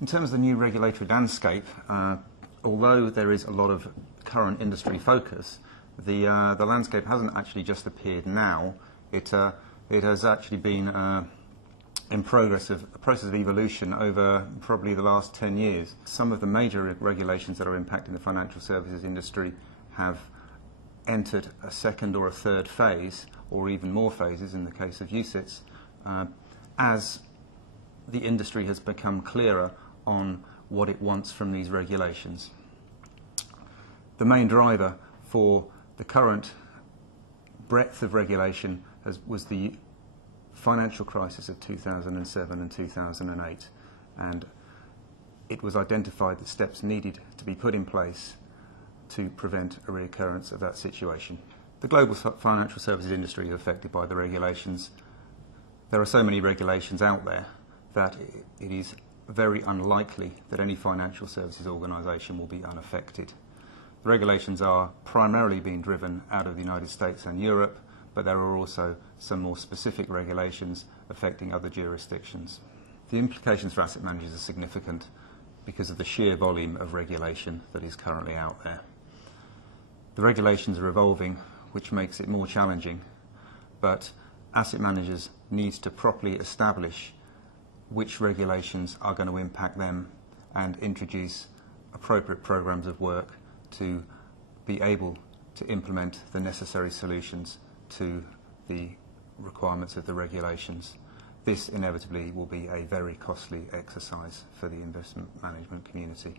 In terms of the new regulatory landscape, although there is a lot of current industry focus, the landscape hasn't actually just appeared now. It has actually been in a process of evolution over probably the last 10 years. Some of the major regulations that are impacting the financial services industry have entered a second or a third phase, or even more phases in the case of UCITS, as the industry has become clearer on what it wants from these regulations. The main driver for the current breadth of regulation was the financial crisis of 2007 and 2008, and it was identified that steps needed to be put in place to prevent a reoccurrence of that situation. The global financial services industry is affected by the regulations. There are so many regulations out there that it is very unlikely that any financial services organisation will be unaffected. The regulations are primarily being driven out of the United States and Europe, but there are also some more specific regulations affecting other jurisdictions. The implications for asset managers are significant because of the sheer volume of regulation that is currently out there. The regulations are evolving, which makes it more challenging, but asset managers need to properly establish which regulations are going to impact them and introduce appropriate programs of work to be able to implement the necessary solutions to the requirements of the regulations. This inevitably will be a very costly exercise for the investment management community.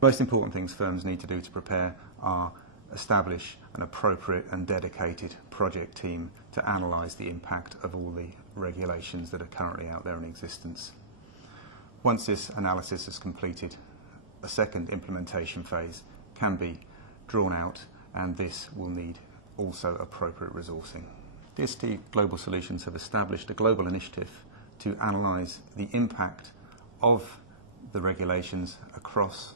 The most important things firms need to do to prepare are establish an appropriate and dedicated project team to analyse the impact of all the regulations that are currently out there in existence. Once this analysis is completed, a second implementation phase can be drawn out, and this will need also appropriate resourcing. DST Global Solutions have established a global initiative to analyse the impact of the regulations across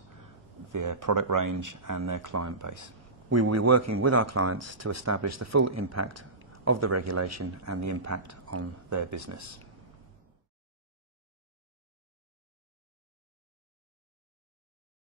their product range and their client base. We will be working with our clients to establish the full impact of the regulation and the impact on their business.